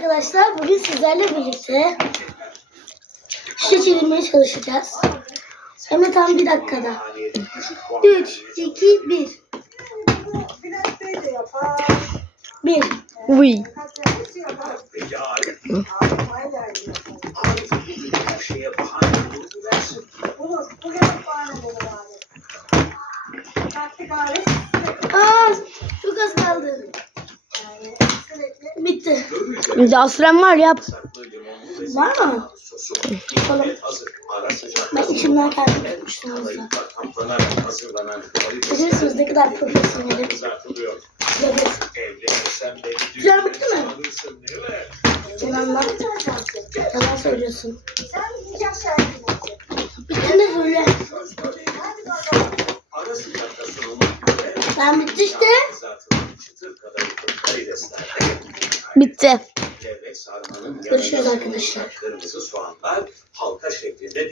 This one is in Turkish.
arkadaşlar, bugün sizlerle birlikte şişe çevirmeye çalışacağız. Hem de tam bir dakikada. 3, 2, 1. 1. Uy. Çok az kaldı. Bitti. Daha süren var, yap. Var mı? Bakalım. Ben içimden kendim tutmuştum aslında. Bilirsiniz ne kadar profesyonelim. Evet. Güzel bitti mi? Yalandan. Yalan söylüyorsun. Bitti mi böyle? Ben bitti işte. Bitti. Görüşürüz arkadaşlar. Kırmızı soğanlar halka şeklinde